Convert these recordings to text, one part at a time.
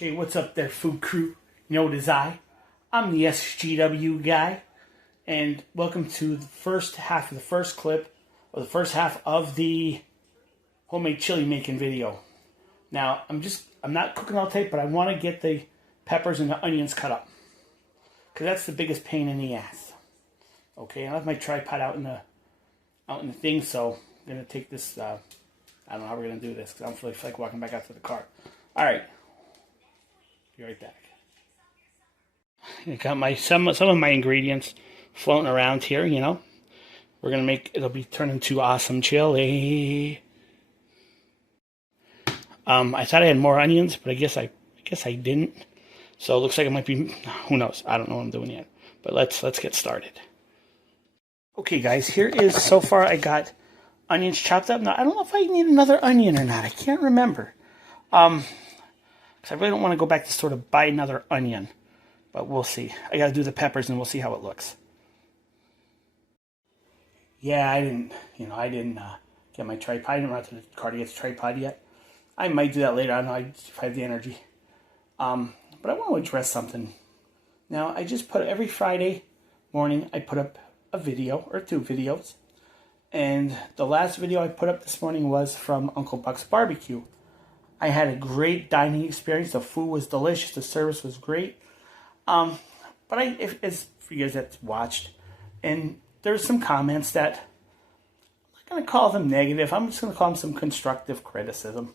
Okay, what's up there, food crew? You know it is I'm the SGW guy, and welcome to the first half of the first clip, or the first half of the homemade chili making video. Now, I'm not cooking all tape, but I want to get the peppers and the onions cut up, because that's the biggest pain in the ass. Okay, I left my tripod out in the thing, so I'm gonna take this. I don't know how we're gonna do this, because I don't feel like walking back out to the car. All right. Be right back. I got my some of my ingredients floating around here. You know, we're gonna make it'll be turned into awesome chili. I thought I had more onions, but I guess I didn't. So it looks like it might be. Who knows? I don't know what I'm doing yet. But let's get started. Okay, guys. Here is so far. I got onions chopped up. Now I don't know if I need another onion or not. I can't remember. Because I really don't want to go back to sort of buy another onion. But we'll see. I got to do the peppers and we'll see how it looks. Yeah, I didn't get my tripod. I didn't run out to the car to get the tripod yet. I might do that later. I don't know if I have the energy. But I want to address something. Now, I just put every Friday morning, I put up a video or 2 videos. And the last video I put up this morning was from Uncle Buck's Barbecue. I had a great dining experience. The food was delicious. The service was great. But as for you guys that's watched, and there's some comments that I'm not going to call them negative. I'm just going to call them some constructive criticism.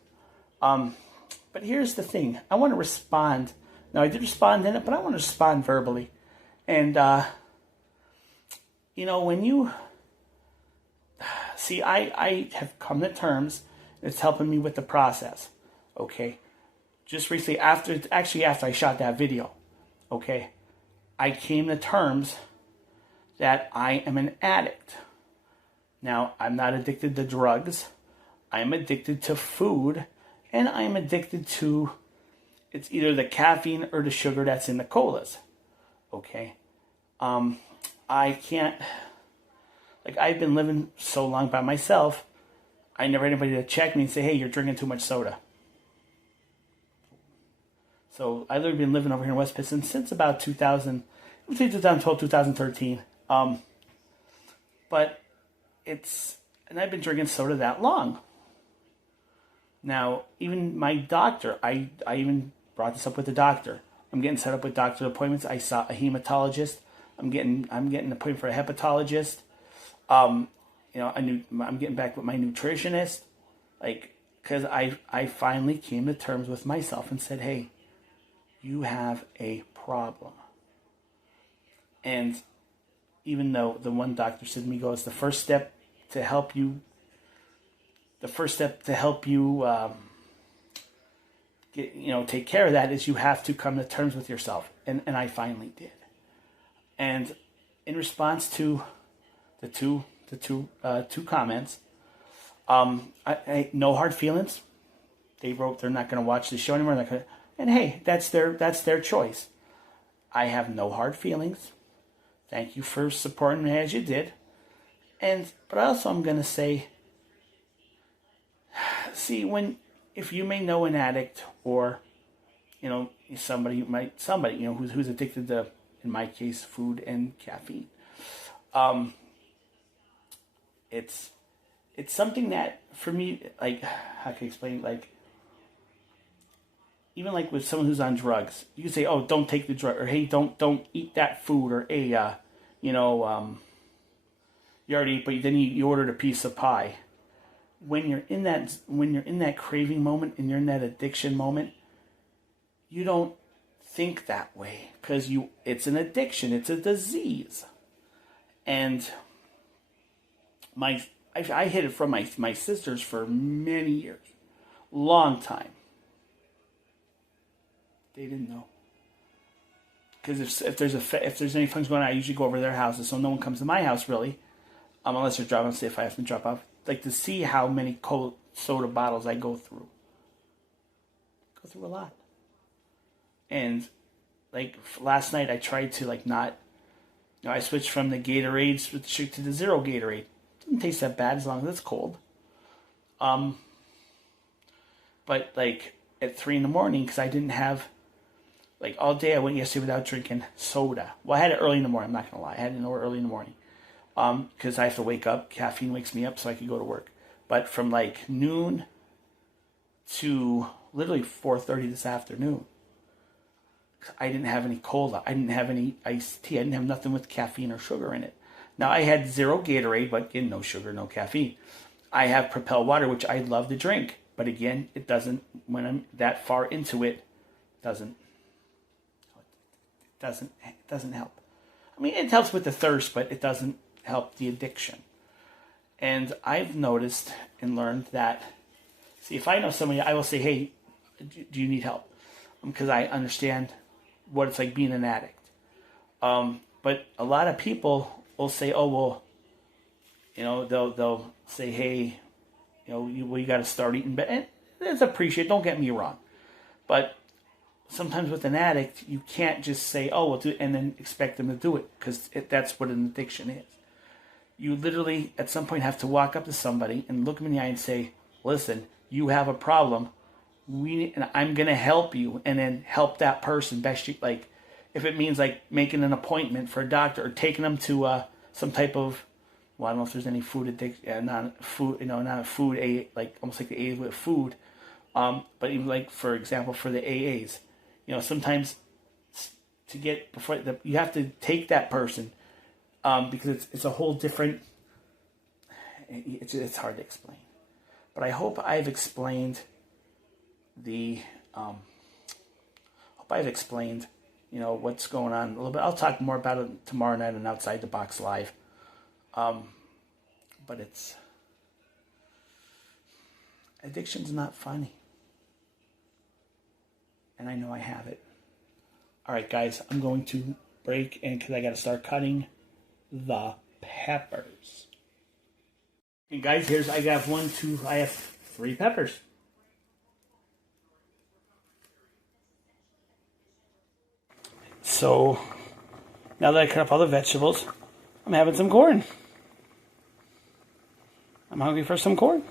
But here's the thing. I want to respond. Now, I did respond in it, but I want to respond verbally. And, when you... See, I have come to terms. It's helping me with the process. Okay, just recently after I shot that video, okay, I came to terms that I am an addict. Now, I'm not addicted to drugs. I'm addicted to food, and I'm addicted to, it's either the caffeine or the sugar that's in the colas. Okay, I can't, I've been living so long by myself, I never had anybody to check me and say, hey, you're drinking too much soda. So I've literally been living over here in West Pittston since about 2012, 2013. But and I've been drinking soda that long. Now, even my doctor, I even brought this up with the doctor. I'm getting set up with doctor appointments. I saw a hematologist. I'm getting an appointment for a hepatologist. I'm getting back with my nutritionist. Because I finally came to terms with myself and said, hey, you have a problem. And even though the one doctor said to me, the first step to help you take care of that is you have to come to terms with yourself. And I finally did. And in response to the two comments, I no hard feelings. They wrote they're not going to watch the show anymore. And hey, that's their choice. I have no hard feelings. Thank you for supporting me as you did. But also I'm going to say, see, if you may know an addict or, somebody who's addicted to, in my case, food and caffeine. It's something that for me, how can I explain it? Even with someone who's on drugs, you can say, "Oh, don't take the drug," or "Hey, don't eat that food," or "Hey, you already ate, but then you ordered a piece of pie." When you're in that craving moment and you're in that addiction moment, you don't think that way because it's an addiction, it's a disease, and I hid it from my sisters for many years, long time. They didn't know. Because if there's any function going on, I usually go over to their houses, so no one comes to my house really, unless they're dropping off. Say if I have to drop off, to see how many cold soda bottles I go through. Go through a lot. And last night I tried to not. I switched from the Gatorades with the sugar to the zero Gatorade. It doesn't taste that bad as long as it's cold. But at 3 a.m, because I didn't have Like all day I went yesterday without drinking soda. Well, I had it early in the morning. I'm not gonna lie. I had it early in the morning. Because I have to wake up. Caffeine wakes me up so I can go to work. But from like noon to literally 4:30 this afternoon, I didn't have any cola. I didn't have any iced tea. I didn't have nothing with caffeine or sugar in it. Now I had zero Gatorade, but again, no sugar, no caffeine. I have Propel water, which I love to drink, but again, it doesn't. When I'm that far into it, doesn't help. I mean, it helps with the thirst, but it doesn't help the addiction. And I've noticed and learned that, see, if I know somebody, I will say, hey, do you need help? Because I understand what it's like being an addict. But a lot of people will say, oh, well, they'll say, hey, you got to start eating better. And it's appreciated, don't get me wrong. But sometimes with an addict, you can't just say, oh, we'll do it, and then expect them to do it, because that's what an addiction is. You literally, at some point, have to walk up to somebody and look them in the eye and say, listen, you have a problem. And I'm going to help you, and then help that person best you, like, if it means, like, making an appointment for a doctor or taking them to some type of, well, I don't know if there's any food addiction, not a food, like, almost like the AA with food, but even, like, for example, for the AAs, sometimes to get before you have to take that person, because it's a whole different, it's hard to explain. But I hope I've explained what's going on a little bit. I'll talk more about it tomorrow night on Outside the Box Live. But addiction's not funny. And I know I have it. All right, guys, I'm going to break, and because I got to start cutting the peppers. And guys, I have 3 peppers. So now that I cut up all the vegetables, I'm having some corn. I'm hungry for some corn.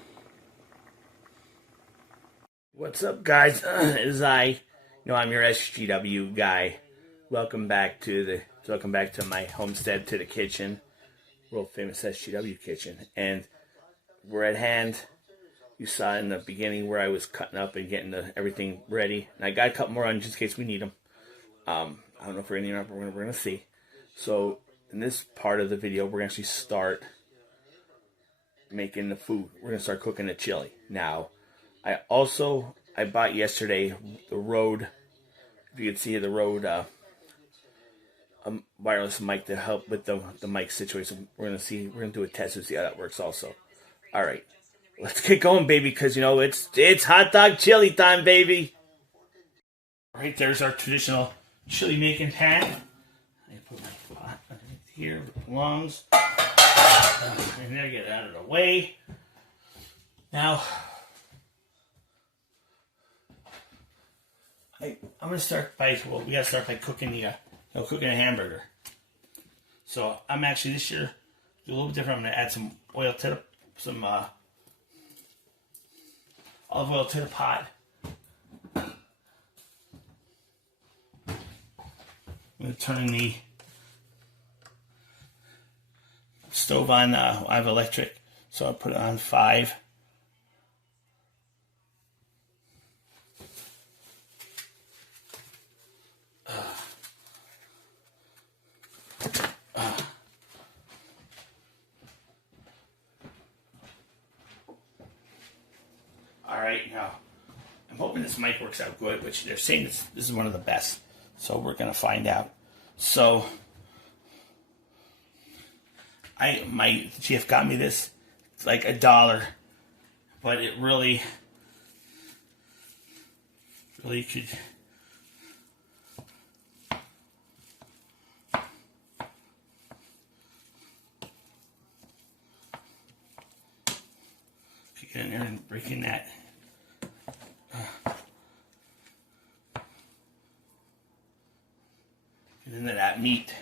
What's up, guys? I'm your SGW guy. Welcome back to my homestead, to the kitchen, world famous SGW kitchen. And we're at hand. You saw in the beginning where I was cutting up and getting everything ready. And I got a couple more on just in case we need them. I don't know if we're ending up, we're going to see. So in this part of the video, we're going to actually start making the food. We're going to start cooking the chili. Now, I bought yesterday the Rode, if you can see the Rode wireless mic to help with the mic situation. We're going to do a test to see how that works also. All right, let's get going, baby, because, it's hot dog chili time, baby. All right, there's our traditional chili making pan. I put my pot underneath here where it belongs. And then I get it out of the way. Now, I'm gonna start by we gotta start by cooking cooking a hamburger. So I'm actually this year do a little bit different. I'm gonna add some oil to some olive oil to the pot. I'm going to turn the stove on. I have electric, so I'll put it on 5. All right, now I'm hoping this mic works out good, which they're saying this is one of the best. So we're going to find out. So my GF got me this. It's like $1, but it really could. Get in there and breaking that. Get into that meat.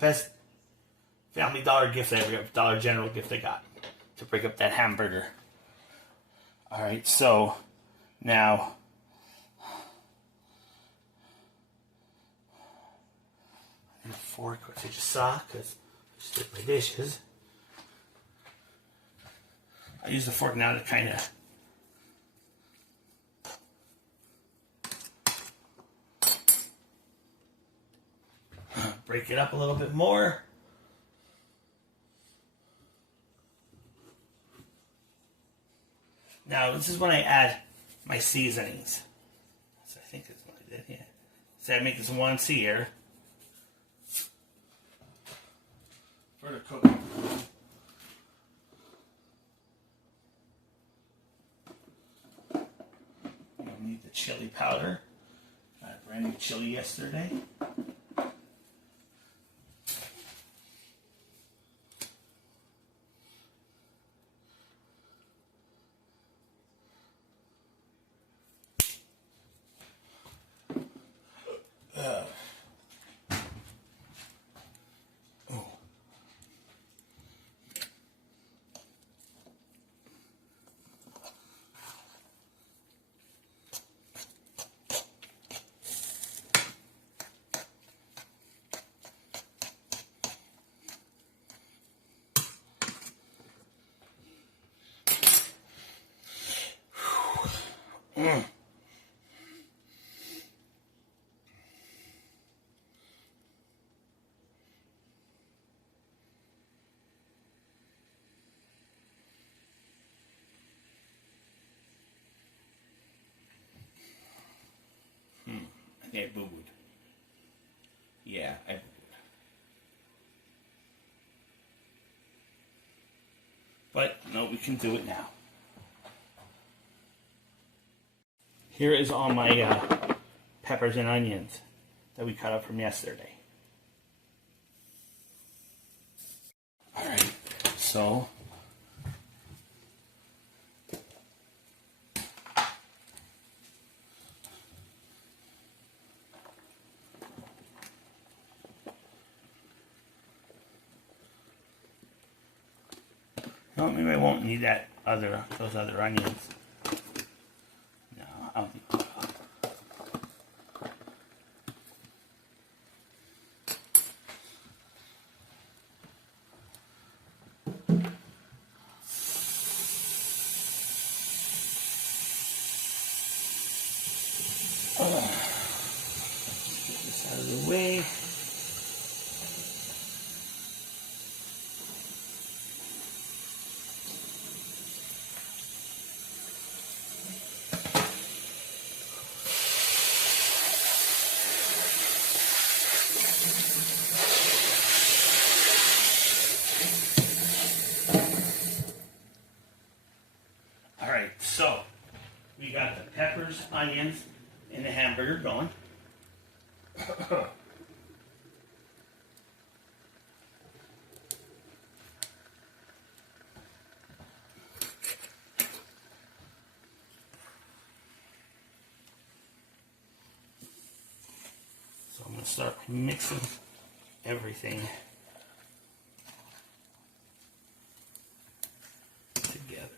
best Family Dollar gift I ever got, Dollar General gift I got to break up that hamburger. All right, so now I need a fork, which I just saw because I just did my dishes. I use the fork now to kind of break it up a little bit more. Now, this is when I add my seasonings. So I think that's what I did, yeah. So I make this once a year for the cooking. You need the chili powder. I had brand new chili yesterday. I think I boo-booed. Yeah, I boo-booed. But, no, we can do it now. Here is all my peppers and onions that we cut up from yesterday. Alright, so no, maybe I won't need those other onions. No, I don't think I will. Get this out of the way. Alright, so we got the peppers, onions, and the hamburger going. So I'm going to start mixing everything together.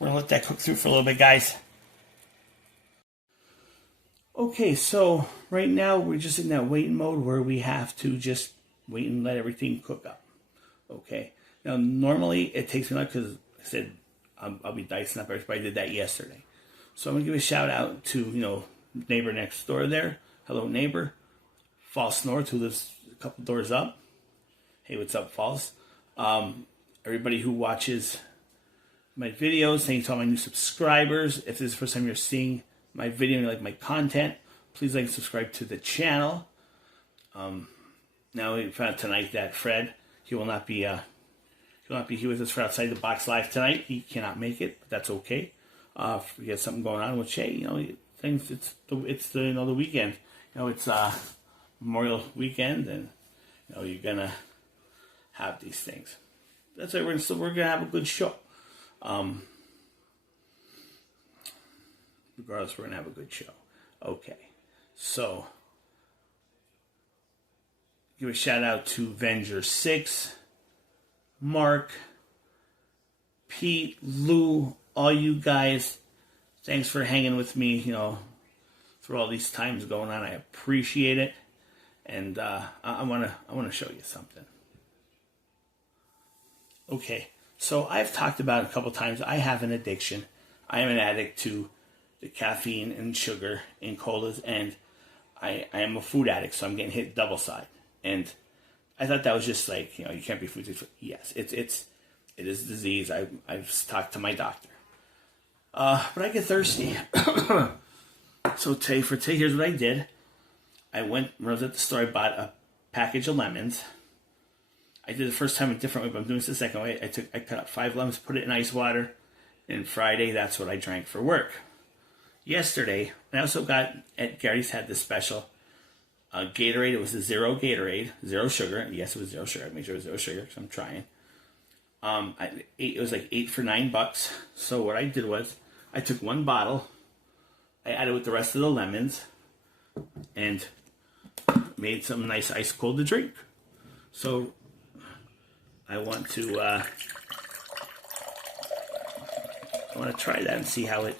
We're going to let that cook through for a little bit, guys. Okay, so right now we're just in that waiting mode where we have to just wait and let everything cook up. Okay. Now, normally it takes me like, because I said I'll be dicing up everything. I did that yesterday. So I'm going to give a shout out to, neighbor next door there. Hello, neighbor. False North, who lives a couple doors up. Hey, what's up, False? Everybody who watches my videos, thank you to all my new subscribers. If this is the first time you're seeing my video and you like my content, please like and subscribe to the channel. Now we found out tonight that Fred, he will not be He'll not be here with us for Outside the Box Live tonight. He cannot make it, but that's okay. If we get something going on with Shay, things. It's the the weekend. It's Memorial Weekend, and you're gonna have these things. That's why we're gonna have a good show. Regardless, we're gonna have a good show. Okay, so give a shout out to Venger6, Mark, Pete, Lou, all you guys. Thanks for hanging with me, through all these times going on. I appreciate it, and I wanna show you something. Okay, so I've talked about it a couple times. I have an addiction. I am an addict to the caffeine and sugar in colas, and I am a food addict, so I'm getting hit double side. And I thought that was just like, you can't be food addicted. Yes, it is a disease. I've talked to my doctor. But I get thirsty. So today, here's what I did. When I was at the store, I bought a package of lemons. I did the first time a different way, but I'm doing this the second way. I cut up 5 lemons, put it in ice water, and Friday, that's what I drank for work. Yesterday, and I also got, at Gary's had this special Gatorade. It was a zero Gatorade, 0 sugar. Yes, it was 0 sugar. I made sure it was 0 sugar because I'm trying. It was like $8 for $9. So what I did was, I took 1 bottle, I added with the rest of the lemons, and made some nice ice cold to drink. So I want to try that and see how it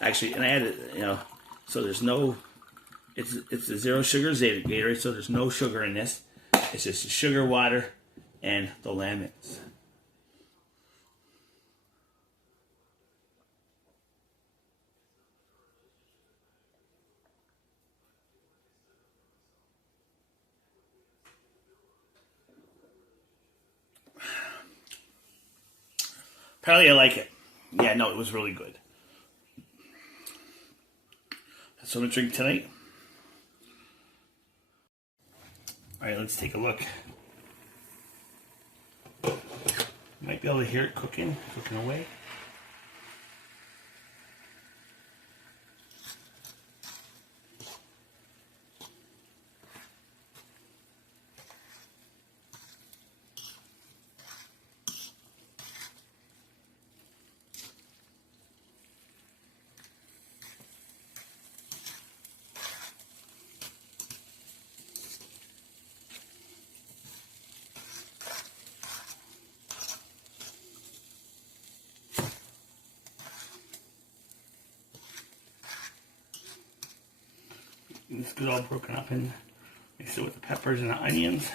actually. And I added, so there's no. It's a 0 sugar Gatorade, so there's no sugar in this. It's just sugar, water, and the lemons. Apparently I like it. Yeah, no, it was really good. That's what I'm going to drink tonight. Alright, let's take a look. Might be able to hear it cooking away. This is all broken up and mix it with the peppers and the onions.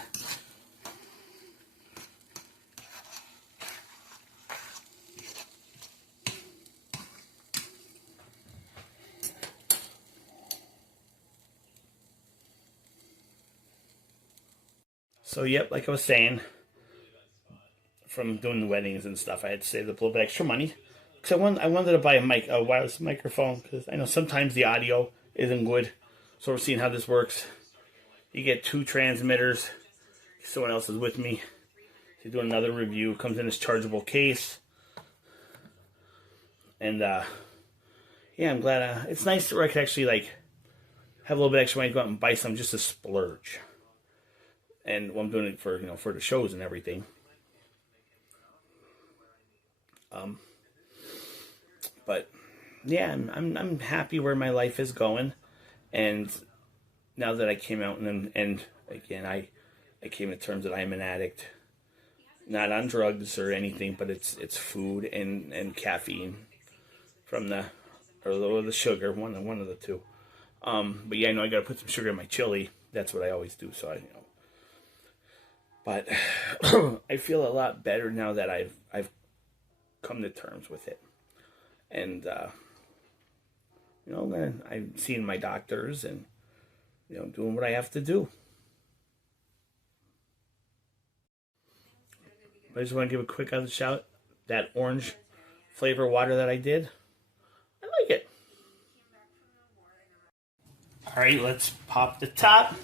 So yep, like I was saying, from doing the weddings and stuff, I had to save up a little bit extra money. Because I wanted to buy a wireless microphone, because I know sometimes the audio isn't good. So we're seeing how this works. You get 2 transmitters. Someone else is with me. He's doing another review. Comes in this chargeable case. And yeah, I'm glad. It's nice where I can actually have a little bit extra money to go out and buy some just to splurge. And I'm doing it for for the shows and everything. But yeah, I'm happy where my life is going. And now that I came out and again I came to terms that I'm an addict, not on drugs or anything, but it's food and caffeine from the sugar, one of the two. But yeah, I know I gotta put some sugar in my chili. That's what I always do. So but I feel a lot better now that I've come to terms with it, and I'm seeing my doctors and, doing what I have to do. I just want to give a quick other shout. That orange flavor water that I did, I like it. All right, let's pop the top.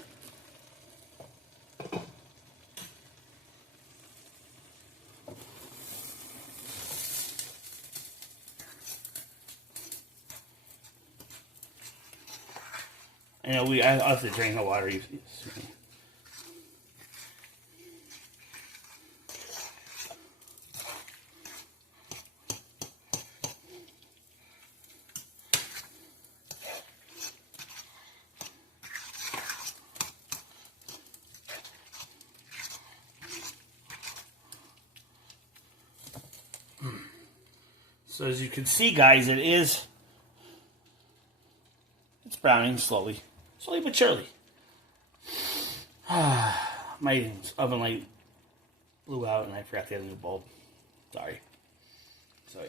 I know I'll have to drain the water. So as you can see, guys, it's browning slowly but surely. My oven light blew out and I forgot to get a new bulb. Sorry. So yeah.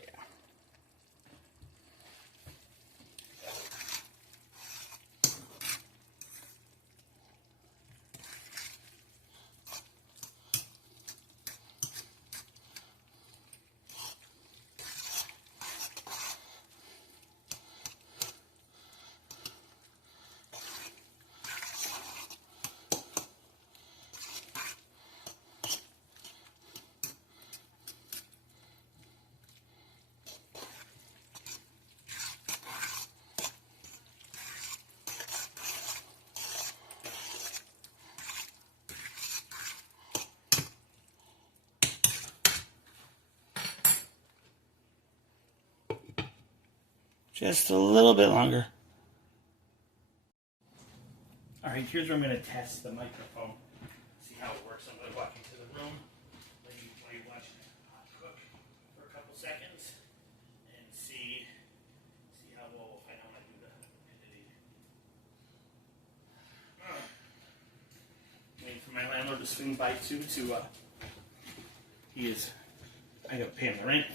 Just a little bit longer. Alright, here's where I'm going to test the microphone. See how it works. I'm going to walk into the room while you're watching it cook for a couple seconds and see how well I know how to do the editing. Waiting for my landlord to swing by too. I got to pay him the rent.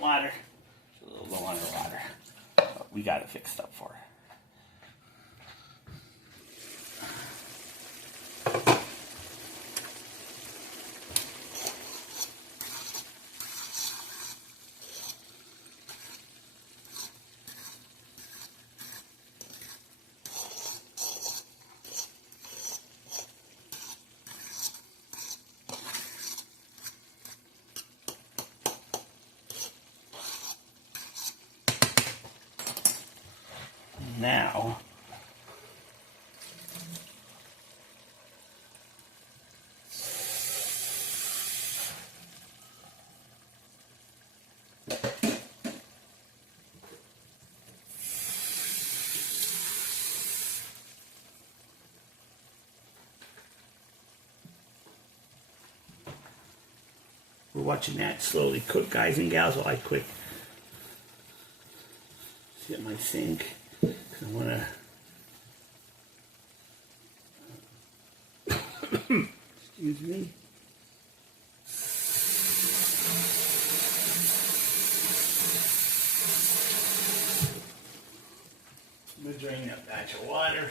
Water. It's a little low on the water. But we got it fixed up for her. Now, we're watching that slowly cook, guys and gals, while I quick get my sink. I want to, excuse me. I'm going to drain that batch of water.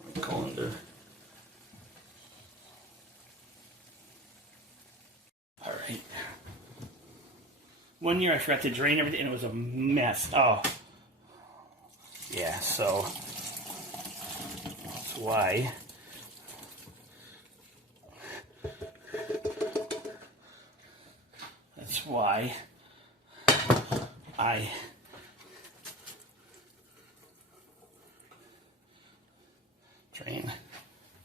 I'm calling the Alright. One year I forgot to drain everything and it was a mess. Oh. Yeah, so that's why I drain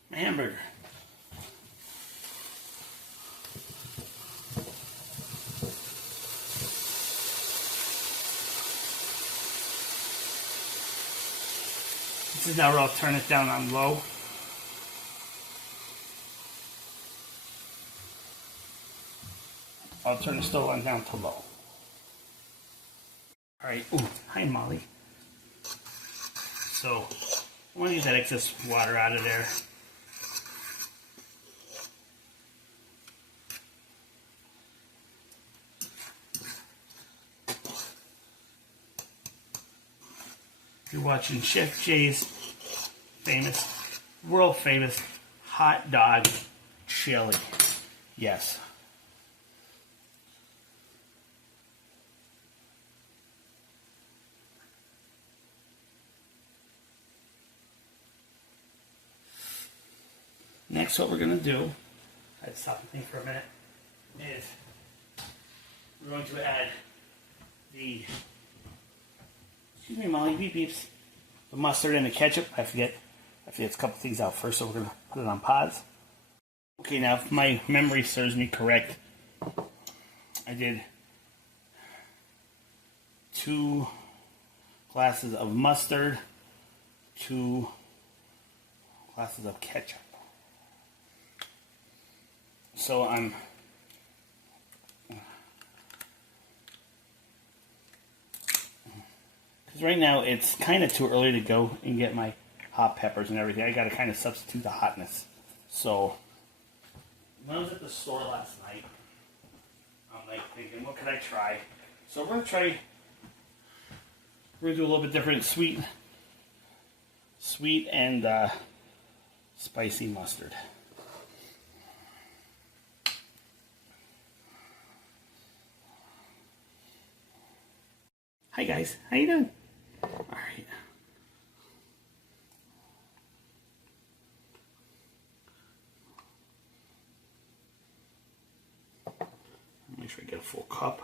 my hamburger. This is now where I'll turn it down on low. I'll turn the stove on down to low. Alright, ooh, hi Molly. So, I want to get that excess water out of there. You're watching Chef Jay's world famous hot dog chili. Yes. Next, what we're going to do, I'd stop and think for a minute, is we're going to add the, excuse me, Molly, beep beeps, the mustard and the ketchup. I forget a couple things out first, so we're going to put it on pause. Okay, now if my memory serves me correct, I did 2 glasses of mustard, 2 glasses of ketchup. So I'm because right now it's kind of too early to go and get my hot peppers and everything. I got to kind of substitute the hotness. So when I was at the store last night, I'm like thinking, what could I try? So we're gonna do a little bit different, sweet and spicy mustard. Hi guys, how you doing? All right. Make sure I get a full cup.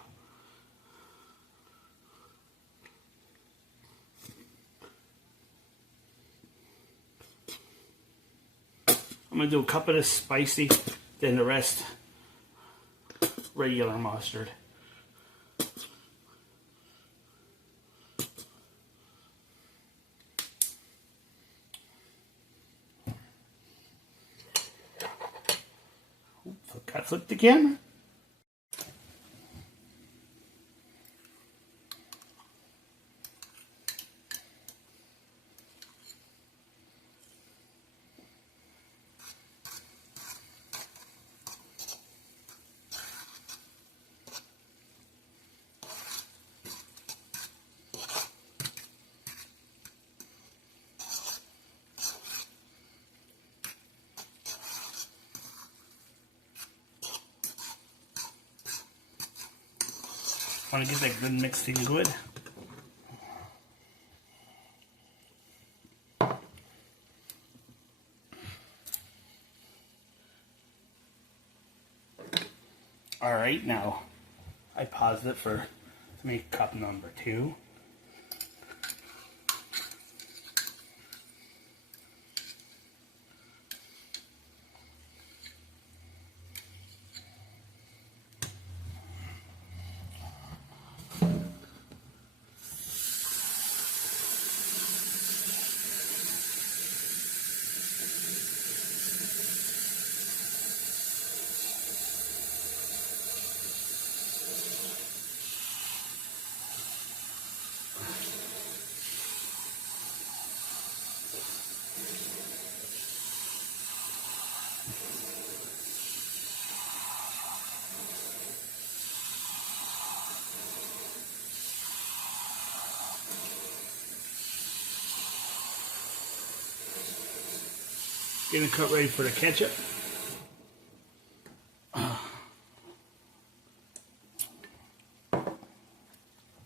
I'm gonna do a cup of this spicy, then the rest regular mustard. Forgot to flip the camera. Want to get that good mixed in good. All right, now I paused it to make cup number 2. Getting cut ready for the ketchup.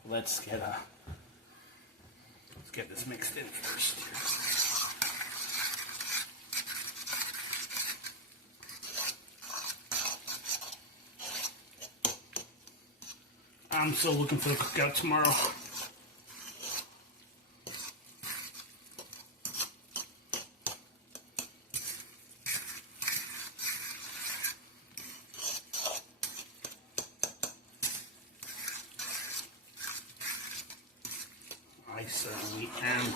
Let's get this mixed in first. I'm still looking for the cookout tomorrow. I certainly am.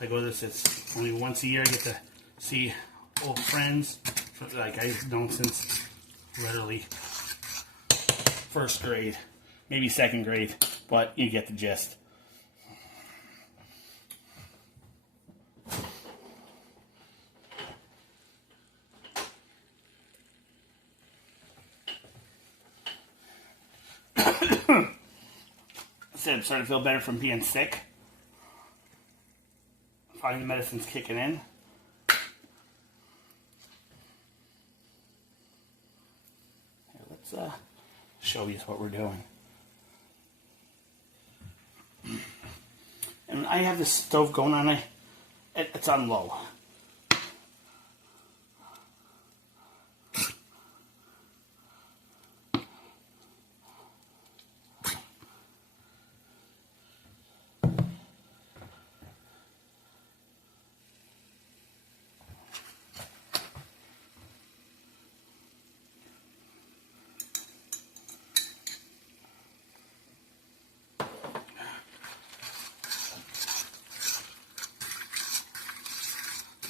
I go this, it's only once a year I get to see old friends like I've known since literally first grade, maybe second grade, but you get the gist. I said I'm starting to feel better from being sick. Finally, the medicine's kicking in. let's show you what we're doing. And I have this stove going on. It's on low.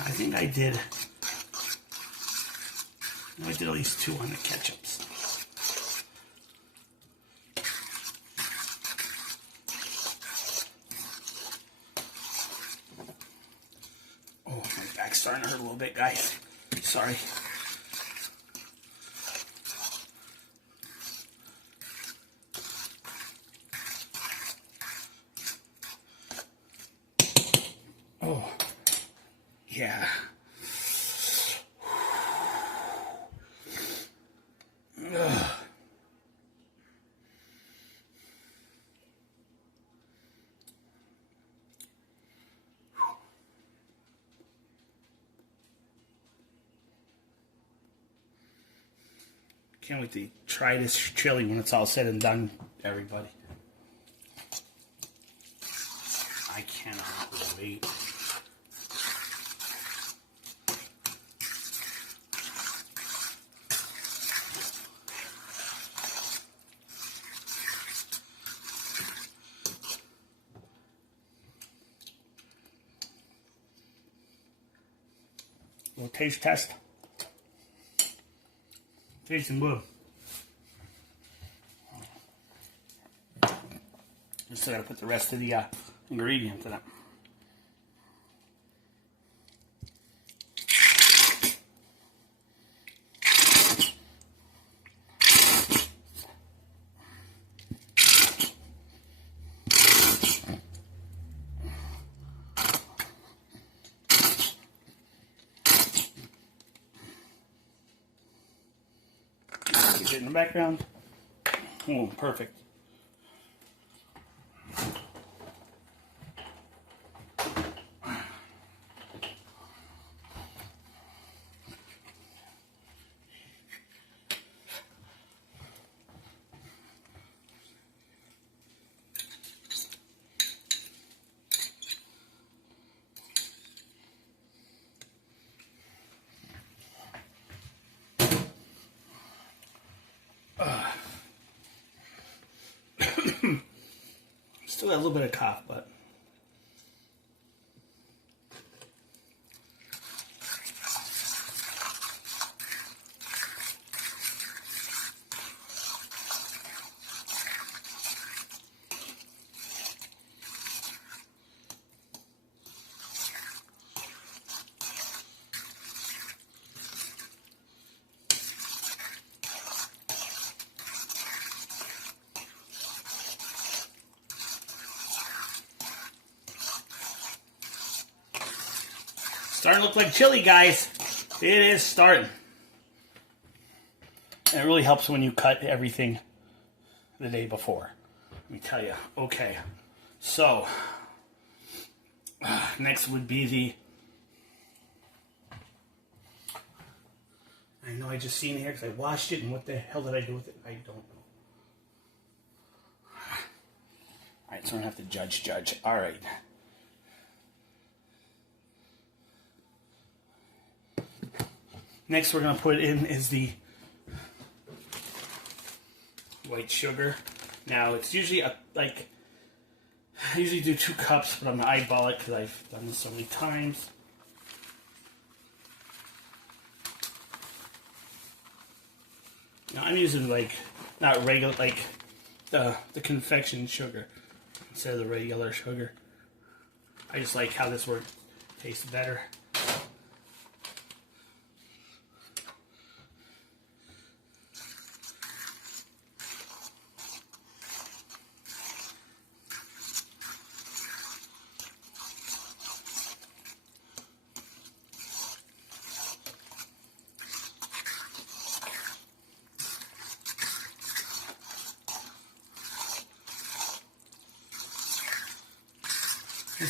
I think I did at least 2 on the ketchups. Oh, my back's starting to hurt a little bit, guys. Sorry. Oh, yeah. Ugh. Can't wait to try this chili when it's all said and done, everybody. I cannot wait. Little taste test. Tasting good. Just gotta put the rest of the ingredients in it. Get it in the background. Oh, perfect. Still got a little bit of cough, but starting to look like chili, guys. It is starting. And it really helps when you cut everything the day before. Let me tell you. Okay. So, next would be the... I know I just seen it here because I washed it, and what the hell did I do with it? I don't know. Alright, so I don't have to judge. Alright. Next we're going to put in is the white sugar. Now it's usually I usually do 2 cups, but I'm going to eyeball it because I've done this so many times. Now I'm using not regular, the confection sugar instead of the regular sugar. I just like how this tastes better.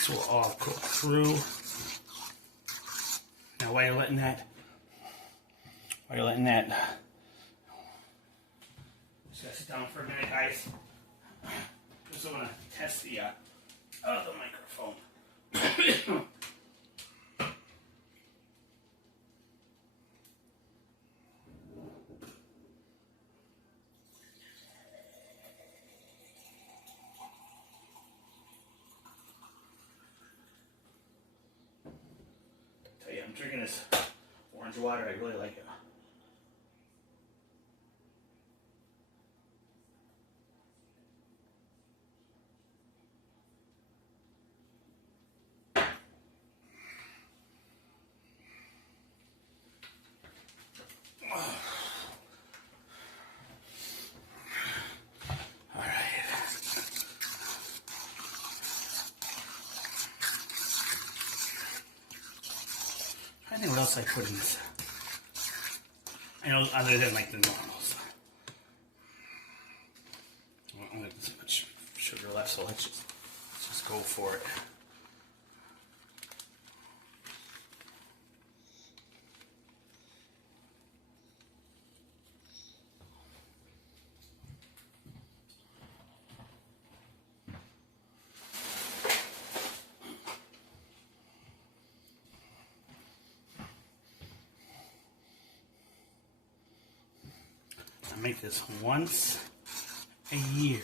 these will all cook through. Now while you're letting that, just gotta sit down for a minute, guys. Just want to test the microphone. Tell you, I'm drinking this orange water. I really like it. I think what else I put in this. I know other than like the normals. Well, I don't have this much sugar left, so let's just go for it. I make this once a year.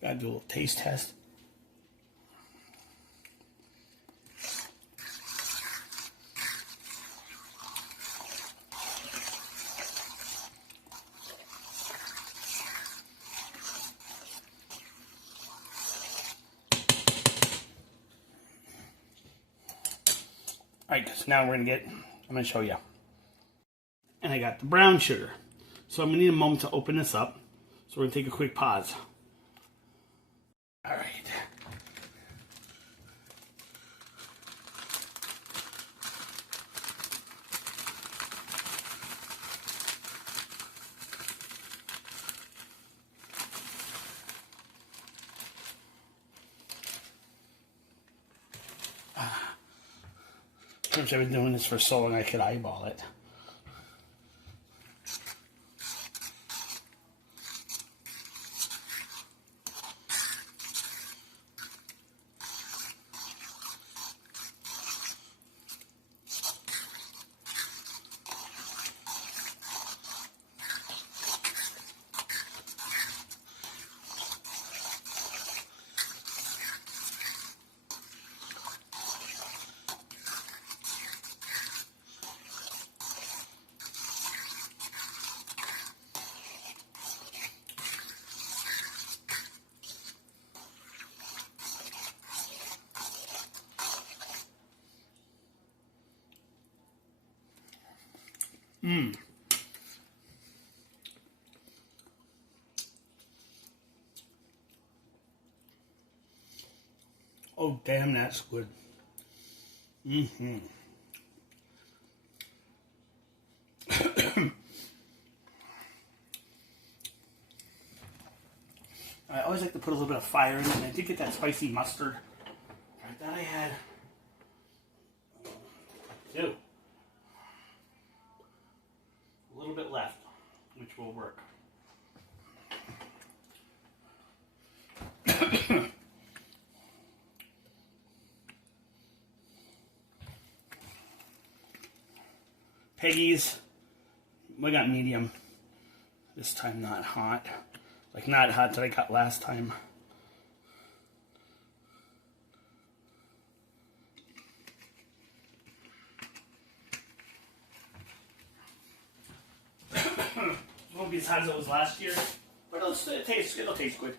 Gotta do a little taste test. Alright, so now I'm gonna show you. And I got the brown sugar. So I'm gonna need a moment to open this up. So we're gonna take a quick pause. Alright. I've been doing this for so long I could eyeball it. Oh, damn, that's good. I always like to put a little bit of fire in it, and I did get that spicy mustard. Right, that I had. Two. A little bit left, which will work. Peggy's, we got medium. This time not hot. Like not hot that I got last time. Won't be as hot as it was last year, but it'll taste good.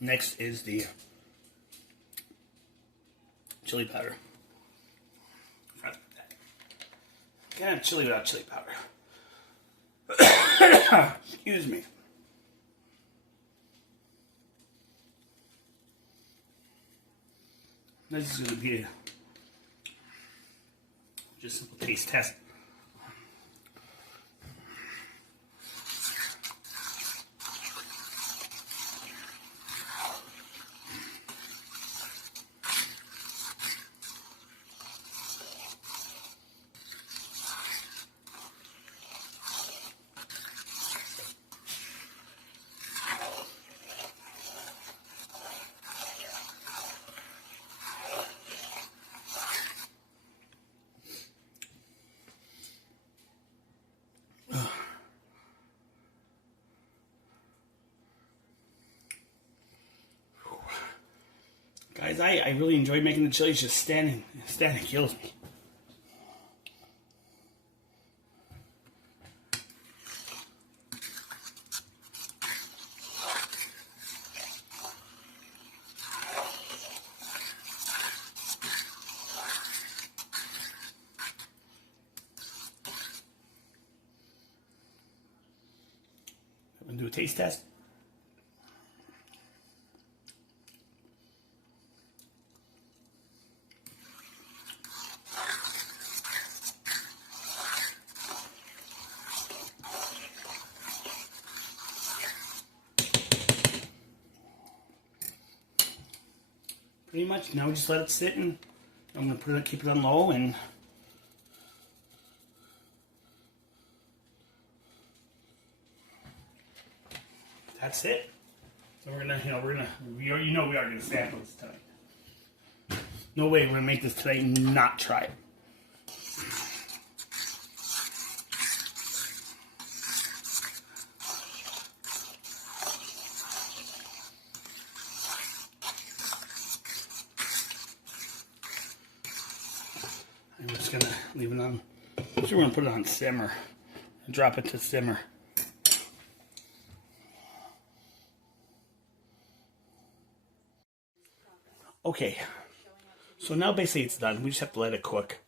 Next is the chili powder. Can't have chili without chili powder. Excuse me. This is going to be just a simple taste test. Guys, I really enjoy making the chili. Just standing kills me. I'm gonna do a taste test. Pretty much now we just let it sit, and I'm gonna keep it on low, and that's it. So we are gonna sample this tonight. No way we're gonna make this tonight and not try it. I'm just gonna leave it on. So we're gonna put it on simmer and drop it to simmer. Okay, so now basically it's done. We just have to let it cook.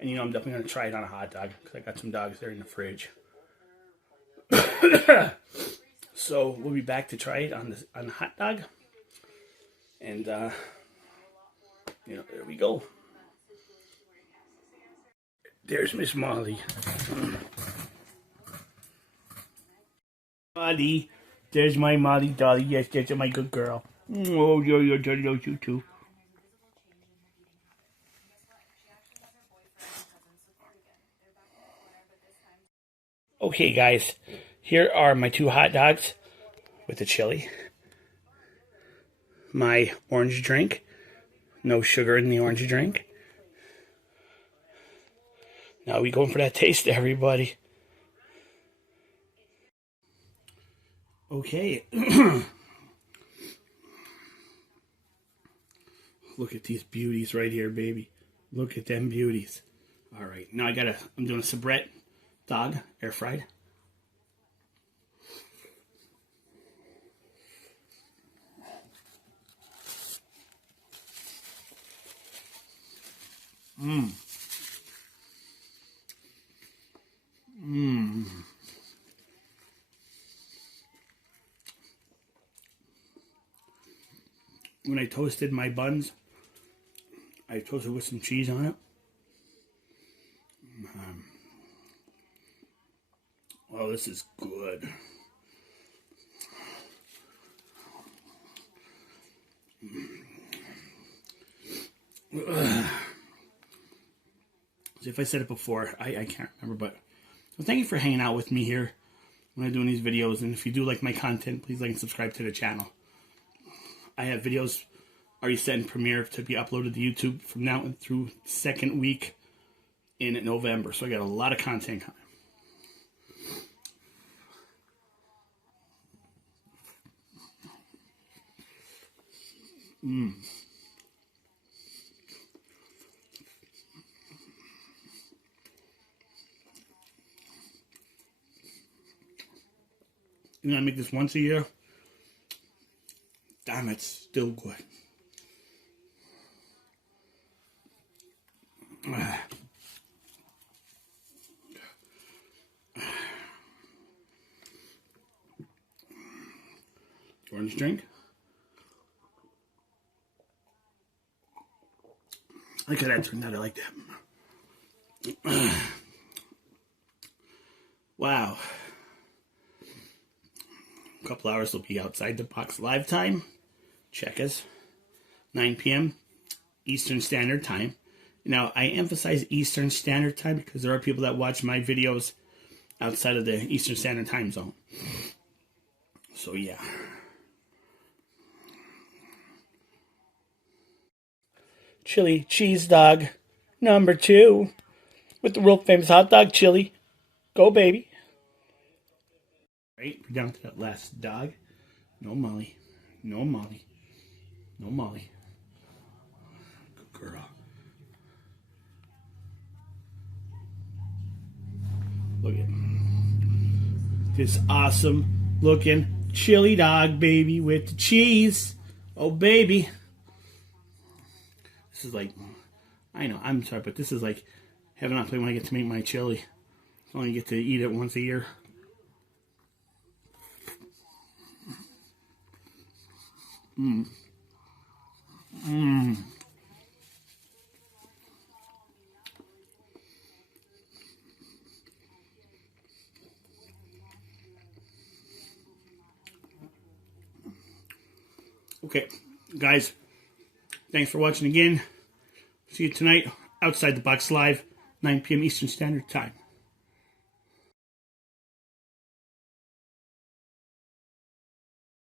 And I'm definitely gonna try it on a hot dog because I got some dogs there in the fridge. So we'll be back to try it on a hot dog. And there we go. There's Miss Molly. Molly. There's my Molly Dolly. Yes, that's my good girl. Oh, you're you too. Okay, guys. Here are my 2 hot dogs with the chili. My orange drink. No sugar in the orange drink. Now we going for that taste, everybody. Okay. Look at these beauties right here, baby. Look at them beauties. All right, now I'm doing a soubrette dog, air fried. Mmm. Mmm. When I toasted my buns, I toasted with some cheese on it. Oh, this is good. So if I said it before, I can't remember, but so thank you for hanging out with me here when I'm doing these videos. And if you do like my content, please like and subscribe to the channel. I have videos already set in premiere to be uploaded to YouTube from now through second week in November. So I got a lot of content coming. Mmm. I make this once a year. Damn, it's still good. Orange drink. I could have turned that. I like that. Wow. A couple hours will be outside the box live time. Check us. 9 p.m. Eastern Standard Time. Now, I emphasize Eastern Standard Time because there are people that watch my videos outside of the Eastern Standard Time zone. So, yeah. Chili cheese dog number 2 with the world famous hot dog chili. Go, baby. Right, we're down to that last dog. No Molly. No Molly. No Molly. Good girl. Look at this awesome looking chili dog, baby, with the cheese. Oh, baby. This is like, I know, I'm sorry, but this is like heaven on plate when I get to make my chili. I only get to eat it once a year. Mmm. Mmm. Okay, guys, thanks for watching again. See you tonight, Outside the Box Live, 9 p.m. Eastern Standard Time.